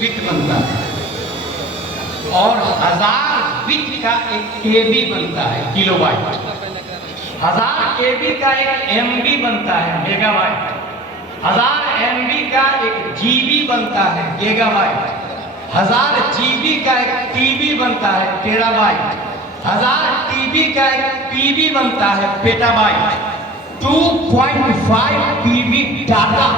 Bit बनता है और 1000 बिट का एक केबी बनता है, किलोबाइट। 1000 केबी का एक एमबी बनता है, मेगाबाइट। 1000 एमबी का एक जीबी बनता है, गीगाबाइट। 1000 जीबी का एक टीबी बनता है, टेराबाइट। 1000 टीबी का एक पीबी बनता है, पेटाबाइट। 2.5 पीबी डाटा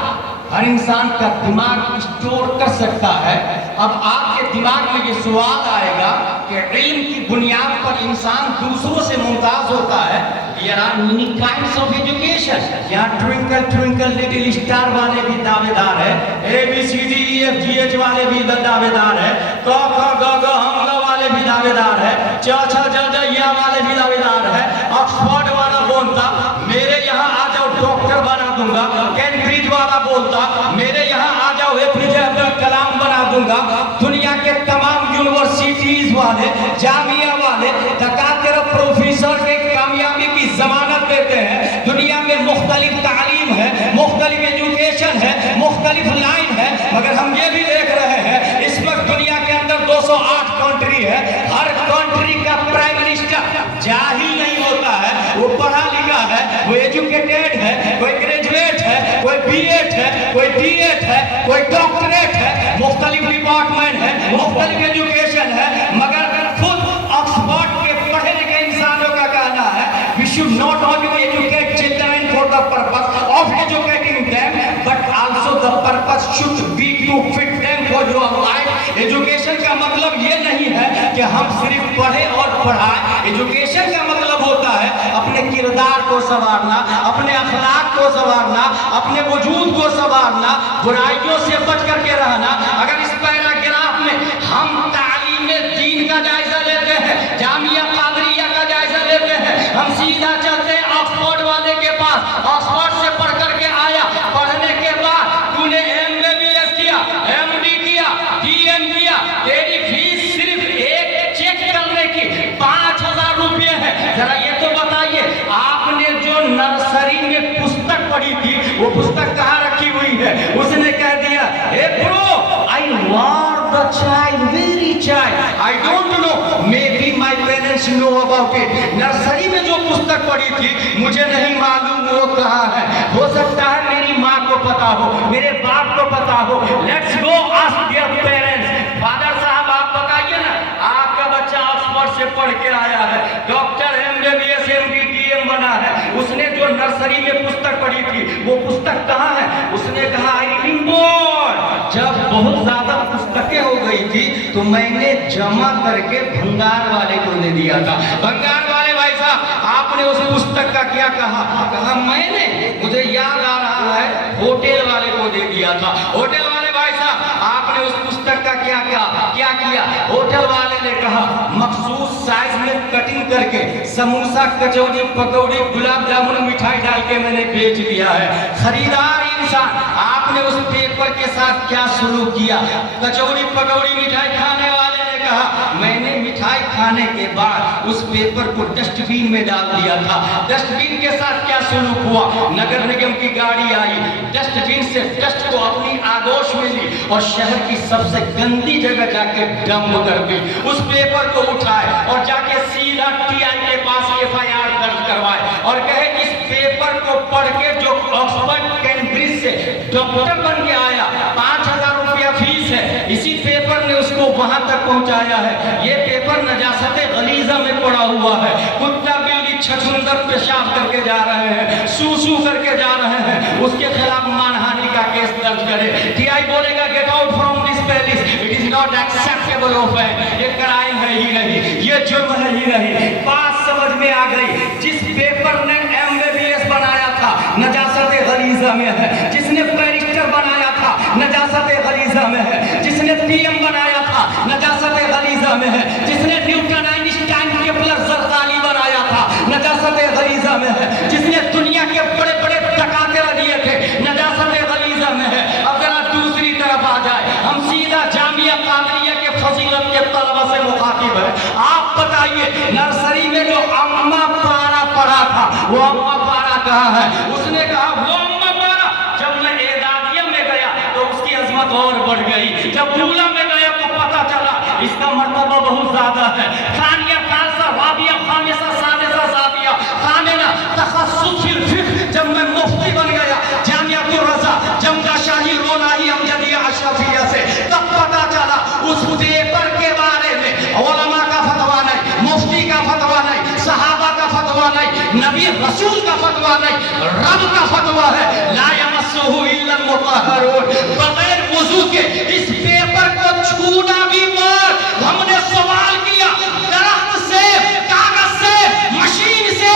हर इंसान का दिमाग स्टोर कर सकता है। अब आपके दिमाग में ये सवाल आएगा कि इल्म की बुनियाद पर इंसान दूसरों से मुमताज होता है। There are many kinds of education. यहाँ ट्विंकल ट्विंकल लिटिल स्टार वाले भी दावेदार है, ABCDEFGH वाले भी दावेदार है, क ख ग घ हम ग वाले भी दावेदार है, च छ ज ज या वाले भी दावेदार है। ऑक्सफोर्ड वाला बोलता मेरे यहाँ आ जाओ डॉक्टर बना दूंगा, कैम्ब्रिज वाला बोलता मेरे यहाँ आ जाओ APJ अब्दुल कलाम बना दूंगा। दुनिया के तमाम यूनिवर्सिटीज वाले, जामिया वाले दकातर प्रोफेसर के कामयाबी की जमानत देते हैं। दुनिया में मुख्तलिफ तालीम है, मुख्तलिफ एजुकेशन है, मुख्तलिफ लाइन है, मगर हम ये भी देख रहे हैं इस वक्त दुनिया के अंदर 208 कंट्री है। हर कंट्री का प्राइम मिनिस्टर जाहिल नहीं होता है, वो पढ़ा लिखा है, वो एजुकेटेड है, कोई ग्रेजुएट है, कोई बीएड है, कोई डीएड है, कोई डॉक्टरेट है, मुख्तलिफ डिपार्टमेंट है, मुख्तलिफ एजुकेशन है। मगर खुद ऑक्सफोर्ड के पढ़े लिखे इंसानों का कहना है we should not only educate children for the purpose of educating them but also the purpose should be to fit them for your life. Education का मतलब ये नहीं है कि हम सिर्फ पढ़े और पढ़ाएं। एजुकेशन का मतलब होता है अपने किरदार को संवारना, अपने अखलाक को संवारना, अपने वजूद को संवारना, बुराइयों से बच करके रहना। अगर इस पैराग्राफ में हम तालीम दीन का जायजा लेते हैं, जामिया कादरिया का जायजा लेते हैं, हम सीधा चलते हैं ऑक्सफोर्ड वाले के पास। ऑक्सफोर्ड से पढ़ करके आया, पढ़ने के बाद तूने MBBS किया, MD किया, DM किया, तेरी फीस सिर्फ एक चेक करने की 5000 रुपये है। जरा ये तो बताइए, आपने जो नर्सरी में पुस्तक पढ़ी थी वो पुस्तक कहाँ रखी हुई है? उसने कह दिया hey bro I want the child, very child, I don't know, maybe my parents know about it. Nursery में जो पुस्तक पढ़ी थी मुझे नहीं मालूम वो कहाँ है। हो सकता है मेरी माँ को पता हो, मेरे बाप को पता हो। Let's go ask their parents. Father साहब आप बताइए ना, आपका बच्चा ऑक्सफोर्ड से पढ़ के आया है, डॉक्टर MBBS MD DM बना है, उसने जो नर्सरी में पुस्तक पढ़ी थी वो पुस्तक कहाँ है? उसने कहा I remember जब बहुत ज्यादा पुस्तकें हो गई थी तो मैंने जमा करके भंगार वाले को दे दिया था। भंगार वाले भाई साहब आपने उस पुस्तक का क्या कहा? कहा मैंने, मुझे याद आ रहा है, होटल वाले को दे दिया था। होटल वाले भाई साहब आपने उस पुस्तक का क्या किया? होटल वाले ने कहा मखसूस साइज में कटिंग करके समोसा, कचौड़ी, पकौड़ी, गुलाब जामुन, मिठाई डाल के मैंने बेच दिया है। खरीदार इंसान आपने उस पेपर के साथ क्या सलूक किया? कचौड़ी, पकौड़ी, मिठाई खाने वाले ने कहा मैंने मिठाई खाने के बाद उस पेपर को डस्टबिन में डाल दिया था। डस्टबिन के साथ क्या सलूक हुआ? नगर निगम की गाड़ी आई, डस्टबिन से डस्ट को अपनी आगोश में ली और शहर की सबसे गंदी जगह जाके डंप कर दी। उस पेपर को उठाए और जाके सीधा TI के पास FIR दर्ज करवाए और कहे इस पेपर को पढ़ के जो ऑक्सफोर्ड कैम्ब्रिज से डॉक्टर बन के आया, 5000 रुपया फीस है, इसी पेपर ने उसको वहां तक पहुंचाया है। ये पेपर नजासत गलीजा में पड़ा हुआ है, कुत्ता बिल्ली छछूंदर पेशाब करके जा रहे हैं, सूसू करके जा रहे हैं, उसके खिलाफ मानहानि का केस दर्ज करे। TI बोलेगा get out from this palace, it is not acceptable offence, ये क्राइम है ही नहीं, ये जुर्म है ही नहीं। बात समझ में आ गई। जिस पेपर ने MBBS बनाया था नजासत गलीजा में है, जिसने बैरिस्टर बनाया था नजासत गलीजा में है, जिसने PM बनाया था नजासत गलीजा में है, जिसने न्यूटन, आइंस्टाइन, केपलर, जरदारी बनाया था नजासत गलीजा में है, जिसने दुनिया के बड़े बड़े टकाते दिए थे नजासत गलीजा में है। अब जरा दूसरी तरफ आ जाए, हम सीधा जामिया कादरिया के फजीलत के तलबा से मुखातिब है। आप बताइए नर्सरी में जो अम्मा पारा पढ़ा था वो अम्मा पारा कहाँ है? उसने कहा वो अम्मा पारा जब मैं एदादिया में गया तो उसकी अजमत और बढ़ گئی. جب اولا میں گیا تو پتا چلا اس کا مرتبہ بہت زیادہ ہے. ثانیہ ثالثہ رابعہ خامسہ سادسہ سابعہ ثامنہ تخصص فی الفقہ. جب میں مفتی بن گیا جامعۃ الرضا جمگا شاہی رونائی امجدیہ اشرفیہ سے, تب پتا چلا اس پیپر کے بارے میں علماء کا فتویٰ نہیں, مفتی کا فتویٰ نہیں, صحابہ کا فتویٰ نہیں, نبی رسول کا فتویٰ نہیں, رب کا فتویٰ ہے لا یمسہ الا المطہرون. بغیر وضو کے اس پیپر کو چھونا بھی مار. ہم نے سوال کیا درخت سے, کاغذ سے, مشین سے,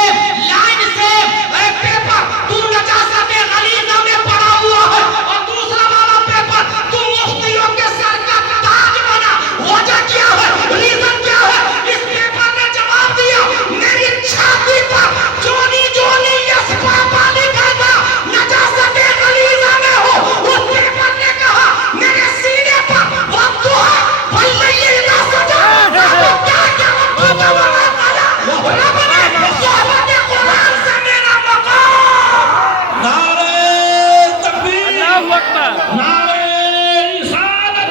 لائن سے, اے پیپر تو نجاست غلیظہ میں پڑا ہوا ہے, اور دوسرا والا پیپر تم مفتیوں کے سر کا تاج بنا, وجہ کیا ہے, ریزن کیا ہے؟ اس پیپر نے جواب دیا میری چھاتی پر جونی جونی یس پاپا لکھا تھا نجاست غلیظہ میں ہو. اس پیپر نے کہا میرے سینے پر وقتها فاللیل اذا سجا. اب کیا کیا وقتها وما قلا. رب نے صحبت قرآن سے میرا مقام. نعرہ تکبیر، نعرہ رسالت،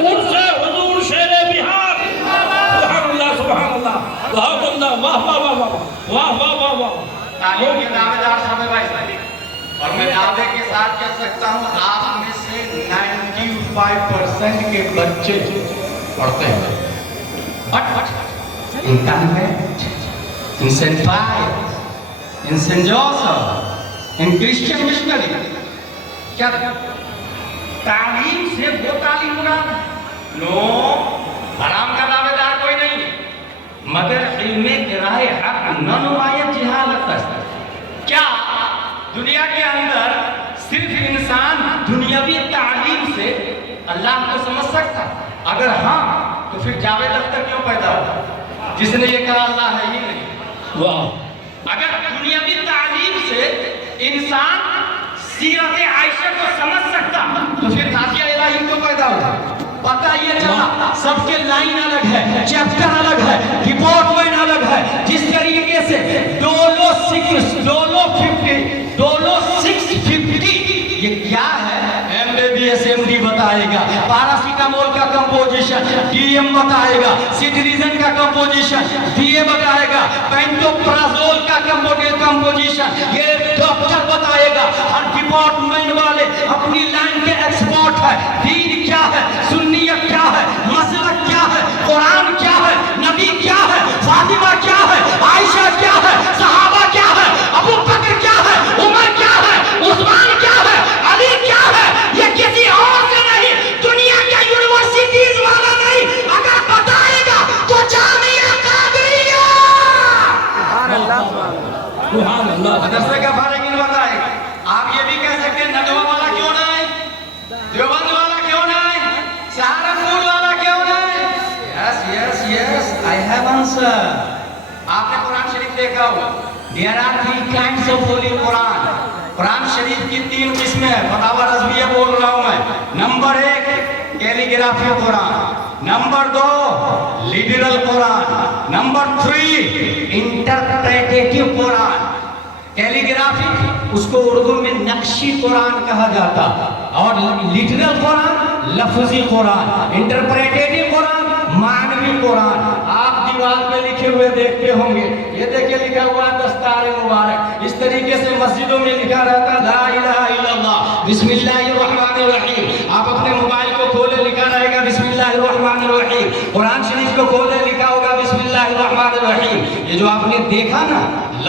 ان سے حضور شیر بہار. سبحان اللہ سبحان اللہ، بہت اللہ، واہ واہ واہ واہ واہ واہ واہ واہ. تعلیم کے دعوے دار سب بھائی, اور میں دعوے کے ساتھ کہہ سکتا ہوں آپ میں سے 95% کے بچے پڑھتے ہیں. But in convent, in Saint پائلز, in Saint Joseph, in Christian missionary, کیا تعلیم سے وہ تعلیم مراد ہے؟ نو, حرام کا دعوے دار کوئی نہیں ہے, مگر علم گرائے حق نہ نمایت جہالت ہے. کیا دنیا کے اندر صرف انسان دنیاوی تعلیم سے اللہ کو سمجھ سکتا؟ اگر ہاں تو پھر جاوید اختر کیوں پیدا ہوا جس نے یہ کہا اللہ ہے ہی نہیں؟ واہ. اگر دنیاوی تعلیم سے انسان سیرت عائشہ کو سمجھ سکتا تو پھر تازیہ الہی کیوں پیدا ہوا؟ پتہ یہ چلا سب کے لائن الگ ہے, چیپٹر الگ ہے, ڈپارٹمنٹ الگ ہے. جس طریقے سے ڈولو 650 یہ کیا ہے, MBBS MD بتائے گا, پیراسیٹامول کا کمپوزیشن DM بتائے گا, سٹریزن کا کمپوزیشن DA بتائے گا, پینٹوپرازول کا کمپوزیشن یہ ڈاکٹر بتائے گا. ہر ڈپارٹمنٹ والے اپنی لائن کے ایکسپرٹ ہے. دین کیا ہے, سنیت کیا ہے, مسلک کیا ہے, قرآن کیا ہے, نبی کیا ہے, فاطمہ کیا ہے, عائشہ کیا ہے, صحابہ کیا ہے, ابو بکر کیا ہے, عمر کیا ہے, عثمان کیا ہے, علی کیا ہے, یہ کسی اور سے نہیں, دنیا کے یونیورسٹیز والا نہیں. اگر بتائے گا تو جامعہ قادریہ. سبحان اللہ. مدرسے کا فارغین بتائے گا. آپ یہ بھی کہہ سکتے ہیں ندوہ والا کیوں نہ ہے, دیوبند والا کیوں نہ ہے, سہارنپور والا کیوں نہ ہے. Yes, I have answer. آپ نے قرآن شریف دیکھا ہو, there are 3 kinds of holy Quran. قرآن شریف کی 3 قسمیں ہیں, فتاوی رضویہ بول رہا ہوں میں. نمبر 1 کیلیگرافی قرآن, نمبر 2 لٹرل قرآن, نمبر 3 انٹرپریٹیٹیو قرآن. کیلیگرافی اس کو اردو میں نقشی قرآن کہا جاتا, اور لٹرل قرآن لفظی قرآن, انٹرپریٹیٹیو قرآن معنوی قرآن. آپ دیوار پہ لکھے ہوئے دیکھتے ہوں گے, یہ دیکھیں لکھا ہوا دستار مبارک. اس طریقے سے مسجدوں میں لکھا رہتا لا الہ الا اللہ بسم اللہ الرحمن الرحیم. آپ اپنے موبائل کو کھولے لکھا رہے گا بسم اللہ الرحمن الرحیم. قرآن شریف کو کھولے لکھا ہوگا بسم اللہ الرحمن الرحیم. یہ جو آپ نے دیکھا نا,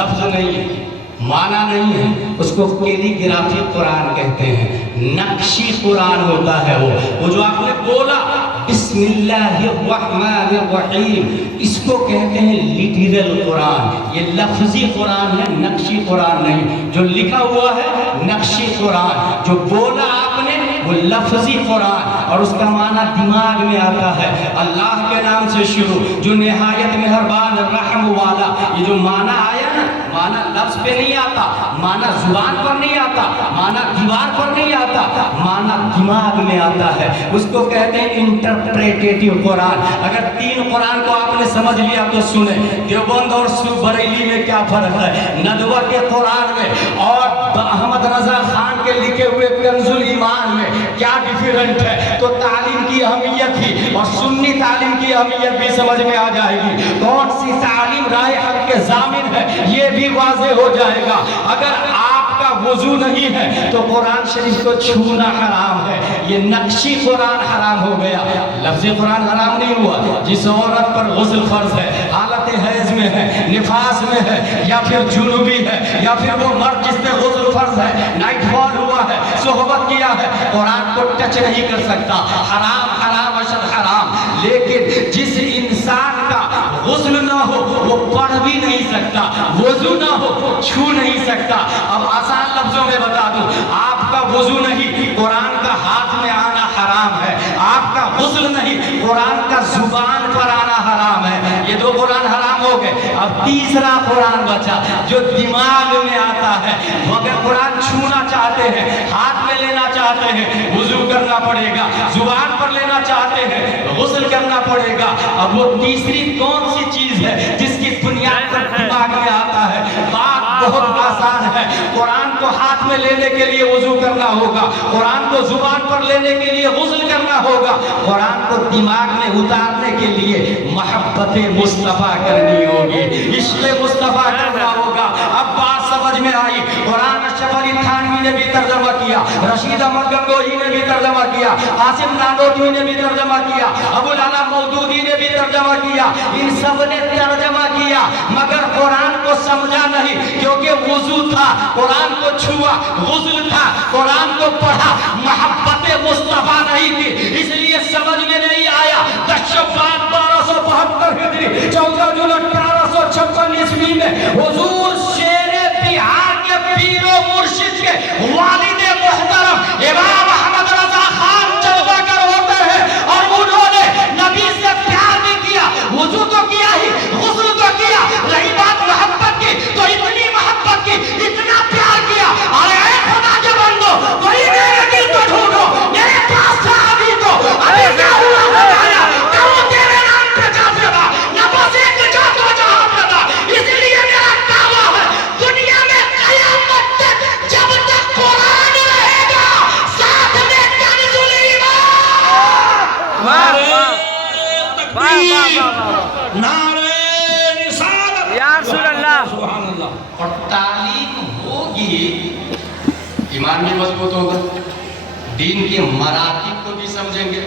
لفظ نہیں ہے, معنی نہیں ہے, اس کو کیلیگرافی قرآن کہتے ہیں. نقشی قرآن ہوتا ہے وہ جو آپ نے بولا بسم اللہ الرحمن الرحیم, اس کو کہتے ہیں لٹرل قرآن. یہ لفظی قرآن ہے, نقشی قرآن نہیں. جو لکھا ہوا ہے نقشی قرآن, جو بولا آپ نے وہ لفظی قرآن, اور اس کا معنی دماغ میں آتا ہے. اللہ کے نام سے شروع, جو نہایت مہربان رحم والا. یہ جو معنی آیا نا, معنی لفظ پہ نہیں آتا, معنی زبان پر نہیں آتا, معنی دیوار پر نہیں آتا, معنی دماغ میں آتا ہے. اس کو کہتے ہیں انٹرپریٹیٹیو قرآن. اگر 3 قرآن کو آپ نے سمجھ لیا تو سنیں, دیوبند اور بریلی میں کیا فرق ہے, ندوہ کے قرآن میں اور احمد رضا خان के लिखे हुए कंजुल ईमान में क्या डिफरेंट है, तो तालीम की अहमियत ही और सुन्नी तालीम की अहमियत भी समझ में आ जाएगी। कौन सी तालीम राह हक के जामिन है ये भी वाज़ेह हो जाएगा। अगर आपका वुजू नहीं है तो कुरान शरीफ को छूना हराम है, ये नक्शी कुरान हराम हो गया। लफ्ज़ कुरान हराम नहीं हुआ। जिस औरत पर गुस्ल फर्ज है, हालत हैज में है, निफास में है, या फिर जुनूबी है, या फिर वो मर्द जिस पे गुस्ल फर्ज है, नाइट फॉल हुआ है, सोहबत किया है, कुरान को टच नहीं कर सकता। हराम हराम अशद हराम। लेकिन जिस इंसान का गुस्ल ना हो वो पढ़ भी नहीं सकता, वुजू ना हो छू नहीं सकता। अब आसान लफ्जों में बता दूं, आपका वुजू नहीं, कुरान का हाथ में आना हराम है। आपका गुस्ल नहीं, कुरान का जुबान पर आना हराम है। ये दो कुरान हराम हो गए। अब तीसरा कुरान बचा जो दिमाग में आता है। अगर कुरान छूना चाहते हैं, हाथ में लेना चाहते हैं, वुजू करना पड़ेगा। जुबान पर लेना चाहते हैं, गुस्ल करना पड़ेगा। अब वो तीसरी कौन सी चीज है जिसकी बुनियाद पर दिमाग में आता है? बात बहुत आसान है। कुरान को हाथ में लेने के लिए वुजू करना होगा, कुरान को जुबान पर लेने के लिए गुस्ल करना होगा, कुरान को दिमाग में उतारने के लिए मोहब्बत मुस्तफा करनी होगी, इश्क़ मुस्तफा करना होगा। अब बात समझ में आई। कुरान अशरफ अली थानवी ने भी तर्जमा किया, रशीद अहमद गंगोही ने भी तर्जमा किया, आसिम नानोतवी ने भी तर्जमा किया, अबुल आला मौदूदी ने भी तर्जमा किया। इन सब ने तर्जमा किया मगर कुरान को समझा नहीं, क्योंकि वुजू था, कुरान को छुआ, गुस्ल था, कुरान को पढ़ा, मोहब्बत मुस्तफा नहीं थी, इसलिए समझ में नहीं आया। दशबान 1272 हिजरी 14 जुलाई 1856 ईस्वी में हुजूर शेरे बिहार के पीरो मुर्शिद के वालिदे मुहतरम इमाम अहमद रजा खान चलवाकर होते हैं और उन्होंने नबी से प्यार भी किया, वुजू तो किया ही, गुस्ल तो किया। रही बात मोहब्बत की, तो इतनी मोहब्बत की, इतना प्यार किया। अरे खुदा के बंदो, कोई मेरे दिल को ढूंढो, मेरे पास था अभी तो, अभी क्या हुआ बताया, क्यों तेरे नाम पे काफिला, न बस एक जात व जहां पे था। इसलिए मेरा दावा है दुनिया में कयामत तक जब तक कुरान रहेगा साथ में कंजुल ईमान। नारे तकबीर, नारे रिसालत, या रसूल अल्लाह। सुभान अल्लाह। और तालीम होगी, ईमान भी मजबूत होगा, दीन के मरातिब को भी समझेंगे।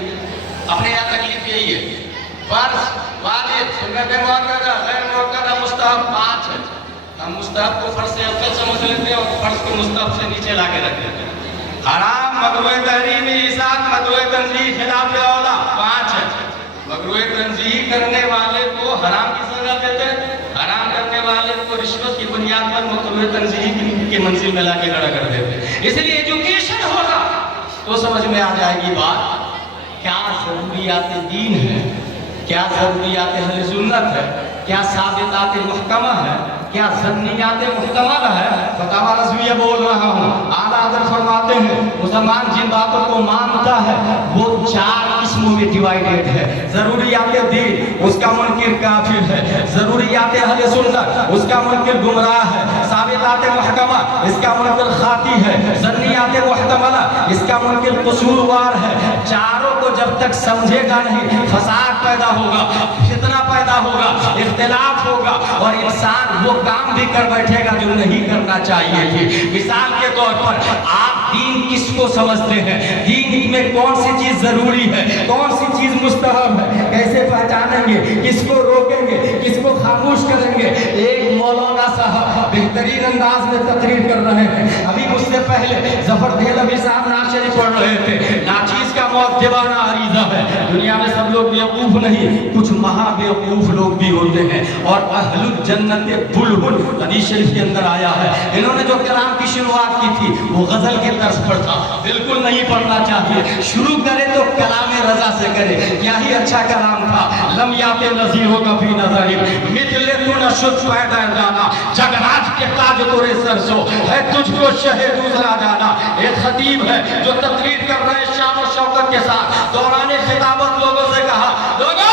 अपने यहाँ तकलीफ यही है, फर्ज, वाजिब, सुन्नत मुअक्कदा, गैर मुअक्कदा, मुस्तहब 5 है। हम मुस्तहब को फर्ज से अफजल समझ लेते हैं और फर्ज को मुस्तहब से नीचे ला के रख देते हैं। हराम, मकरूह तहरीमी, इसात, मकरूह तंजीह, खिलाफ औला 5 है। मकरूह तंजीह करने वाले को हराम की सजा देते हैं, हराम करने वाले को रिश्वत की बुनियाद पर मकरूह तंजीह की मंजिल में लाके खड़ा कर देते हैं। इसलिए एजुकेशन होगा तो समझ में आ जाएगी बात, क्या ज़रूरियात दीन है, क्या ज़रूरियात अहले सुन्नत है, क्या साबितात मुहकमा है, क्या ज़न्नियात मुहतमल है। फतावा रज़विया बोल रहा हूँ। आला हज़रत फरमाते हैं मुसलमान जिन बातों को मानता है वो 4 किस्मों में डिवाइडेड है। ज़रूरियात दीन, उसका मुनकिर काफिर है। ज़रूरियात अहले सुन्नत, उसका मुनकिर गुमराह है। साबितात मुहकमा, इसका मुनकिर खाती है। ज़न्नियात मुहतमला, इसका मुनकिर कसूरवार है। चारों को जब तक समझेगा नहीं, फसाद पैदा होगा, फितना पैदा होगा, इख्तिलाफ होगा और इंसान वो काम भी कर बैठेगा जो नहीं करना चाहिए थी। मिसाल के तौर पर आप दीन किसको समझते हैं, दीन में कौन सी चीज जरूरी है, कौन सी चीज मुस्तहब है, कैसे पहचानेंगे, किसको रोकेंगे, किसको खामोश करेंगे। एक मौलाना साहब बेहतरीन अंदाज में तकरीर कर रहे हैं। अभी मुझसे पहले जफर देहलवी साहब नाशरी पढ़ रहे थे। नाचीज का मौत दीवाना अरीजा है। दुनिया में सब लोग बेवकूफ नहीं, कुछ महा बेवकूफ लोग भी होते हैं। और अहलुल जन्नत बुलबुल हदीस शरीफ के अंदर आया है। इन्होंने जो कलाम की शुरुआत की थी वो गजल के तर्ज पर था, बिल्कुल नहीं पढ़ना चाहिए। शुरू करे तो कलाम रजा से करे, क्या ही अच्छा कलाम था। लम याते नज़ीरों का भी नजर मिथले तू न शुद्ध पैदा जाना, जगराज के ताज तोरे सरसो है तुझको शहे दूसरा जाना। एक खतीब है जो तकरीर कर रहे हैं शान और शौकत के साथ। दौरान खिताबत लोगों से कहा, लोगों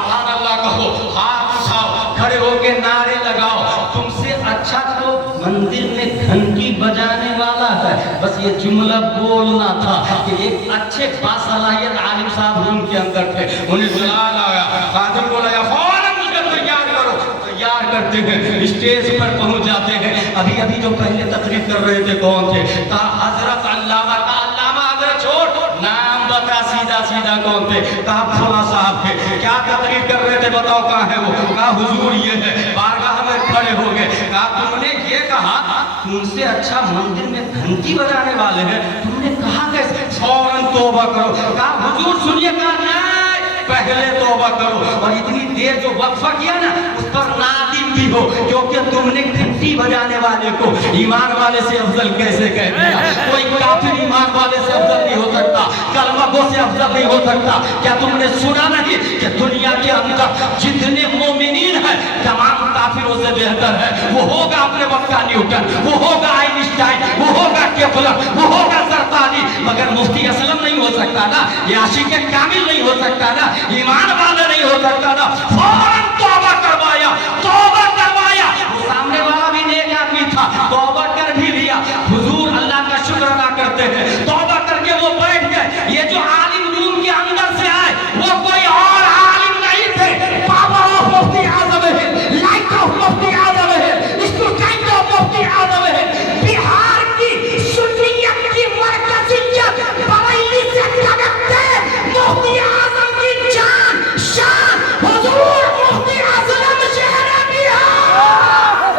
सुभान अल्लाह कहो, हाथ उठाओ, खड़े होके नारे लगाओ, तुमसे अच्छा तो तो मंदिर में घंटी बजाने वाला है। बस ये जुमला बोलना था कि एक अच्छे बासलाहियत आलिम साहब रूम के अंदर थे, उन्हें जलाल आया, खादिम बोला या फौरन मुझे तैयार करो। तैयार करते हैं, स्टेज पर पहुंच जाते हैं। अभी अभी जो पहले तकरीर कर रहे थे कौन थे? कहा हजरत अल्लामा। अल्लामा अगर छोड़, नाम बता सीधा सीधा कौन थे? कहा फला साहब थे। क्या तकरीर कर रहे थे बताओ कहाँ है वो? कहा हुजूर ये है। बारगाह में खड़े हो गए। कहा तुमने ये कहा, तुमसे अच्छा मंदिर में घंटी बजाने वाले हैं, तुमने कहा कैसे? फौरन तौबा करो। कहा हुजूर सुनिए, कहा नहीं, पहले तौबा करो। और इतनी देर जो वक्फा किया ना, उस पर नादिम भी हो, क्योंकि तुमने घंटी बजाने वाले को ईमान वाले से अफजल कैसे कह दिया? कोई काफिर ईमान वाले से अफजल नहीं हो सकता, कलमा से अफजल नहीं हो सकता। क्या तुमने सुना नहीं कि दुनिया के अंदर जितने मोमिनीन हैं तमाम काफिरों से बेहतर है? वो होगा अपने वक्त का न्यूटन, वो होगा आइंस्टाइन, वो होगा केपलर, वो होगा सरतानी, मगर मुफ्ती असलम नहीं हो सकता ना, ये आशिक कामिल नहीं हो सकता ना, ईमान वाला नहीं हो सकता ना। फौरन तौबा करवाया, तौबा करवाया। वो सामने वाला भी नेक आदमी था, तौबा कर भी लिया। हुजूर अल्लाह का शुक्र अदा करते हैं, तौबा करके वो बैठ गए। ये जो आलिम रूम के अंदर से आए, वो कोई और आलिम नहीं थे, पावर ऑफ मुफ्ती आजम है, लाइट ऑफ मुफ्ती आजम है, स्टूडेंट ऑफ मुफ्ती आजम है, बिहार की सुन्नियत की मरकजियत बरेली से लगते मुफ्ती आजम की जान शान हुजूर मुफ्ती आजम शहर बिहार।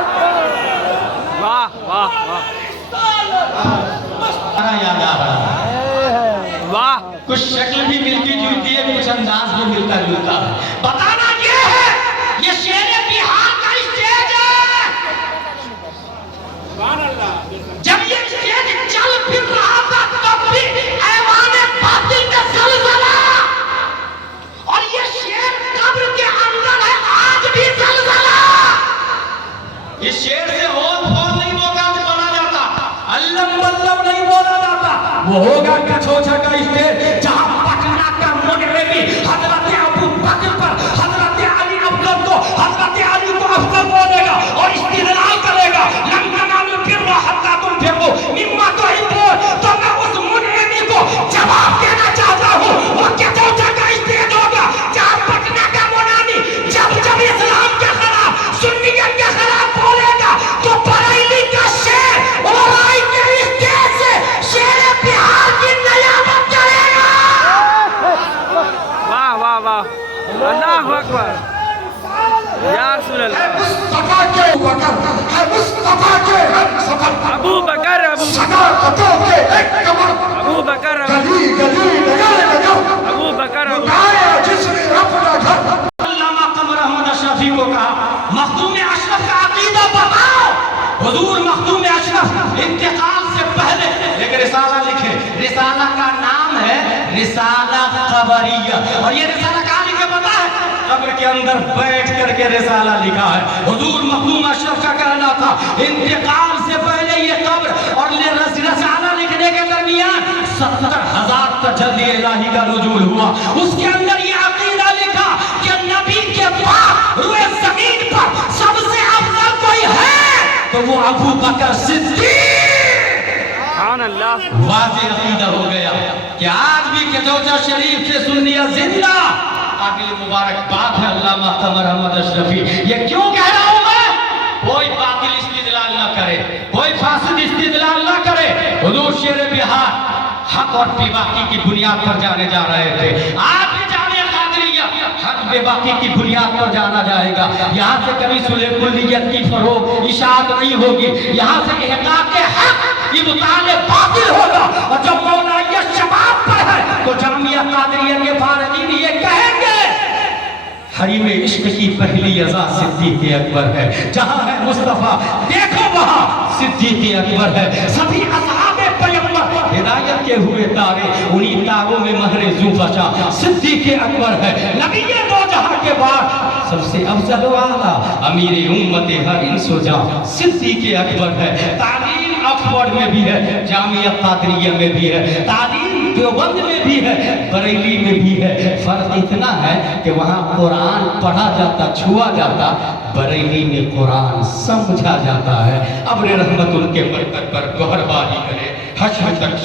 वाह वाह वाह याद आ रहा है, वाह। कुछ शक्ल भी मिलती जुलती है, कुछ अंदाज भी मिलता जुलता है। बताना ये है, ये शेर बिहार का स्टेज है। जब ये स्टेज चल फिर रहा था तब भी ऐवाने बातिल का जलजला, और ये शेर कब्र के अंदर है आज भी जलजला। इस शेर से होल फोल नहीं बना जाता, अल्लम बल्लम नहीं बोला जाता। वो होगा कछोछा का स्टेज जहां पटना का मुनव्वी हजरत अबू बकर पर हजरत अली अफजल को हजरत अली को अफजल बोलेगा और इस्तिदलाल करेगा। लम तनालुल बिर्रा हत्ता तुनफिकू मिम्मा तुहिब्बून। तो मैं उस मुनव्वी को जवाब देना चाहता हूं, वो कछोछा का स्टेज होगा जहां पटना का मुनव्वी जब जब इस्लाम के खिलाफ सुन्नियत के खिलाफ बोलेगा तो बरेली का शेर और आई के स्टेज से शेर बिहार की नियामत करेगा। वाह वाह वाह, अल्लाहु अकबर, या रसूल अल्लाह। मुस्तफा के वकर है, मुस्तफा के हम सफर, अबू बकर अबू सदाकतों के एक कमर, अबू बकर गली गली नगर नगर अबू बकर लुटाया जिसने अपना घर। अल्लामा कमर अहमद अशरफी को कहा, मखदूम अशरफ का अकीदा बताओ। हुजूर मखदूम अशरफ इंतकाल से पहले एक रिसाला लिखे, रिसाला का नाम है रिसाला खबरिया, और ये रिसाला कहाँ लिखे पता है? कब्र के अंदर बैठ करके रिसाला लिखा है। हुजूर मखदूम अशरफ का कहना था इंतकाल से पहले ये कब्र और ये रिसाला लिखने के दरमियान 70,000 तजल्ली इलाही का नुज़ूल हुआ। उसके अंदर ये अकीदा लिखा कि नबी के बाद रुए जमीन पर सबसे अफजल कोई है तो वो अबू बकर सिद्दीक। सुभान अल्लाह। वाज़े अकीदा हो गया कि आज भी कचौचा शरीफ से सुन्निया जिंदा। काबिल मुबारकबाद है अल्लामा कमर अहमद अशरफी। ये क्यों कह रहा हूं मैं? कोई बातिल इस्तिदलाल ना करे, कोई फासिद इस्तिदलाल ना करे। हुजूर शेर बिहार हक और बेबाकी की बुनियाद पर जाने जा रहे थे। आज भी जाने कादरिया हक बेबाकी की बुनियाद पर जाना जाएगा। यहाँ से कभी सुलह कुल्लियत की फरोग इशाअत नहीं होगी। यहाँ से इहकाक हक इब्ताल बातिल होगा। और जब मौलाइयत शबाब पर है तो जामिया कादरिया के फारदीन ये कहेंगे हरीम इश्क की पहली अज़ा सिद्दीक़ अकबर है। जहाँ है मुस्तफ़ा देखो वहाँ सिद्दीक़ अकबर है। सभी असहाबे पैगंबर हिदायत के हुए तारे, उन्हीं तारों में महरे ज़ुफ़शा सिद्दीक़ अकबर है। नबी दो जहाँ के बाद सबसे अफजल वाला अमीर उम्मत हर इंसो जा सिद्दीक़ अकबर है। तालीम آکسفورڈ میں بھی ہے، جامعہ قادریہ میں بھی ہے، تعلیم دیوبند میں بھی ہے، بریلی میں بھی ہے۔ فرق اتنا ہے کہ وہاں قرآن پڑھا جاتا، چھوا جاتا، بریلی میں قرآن سمجھا جاتا ہے۔ ابر رحمت ان کے مرکز پر گہر باری کرے، حشر تک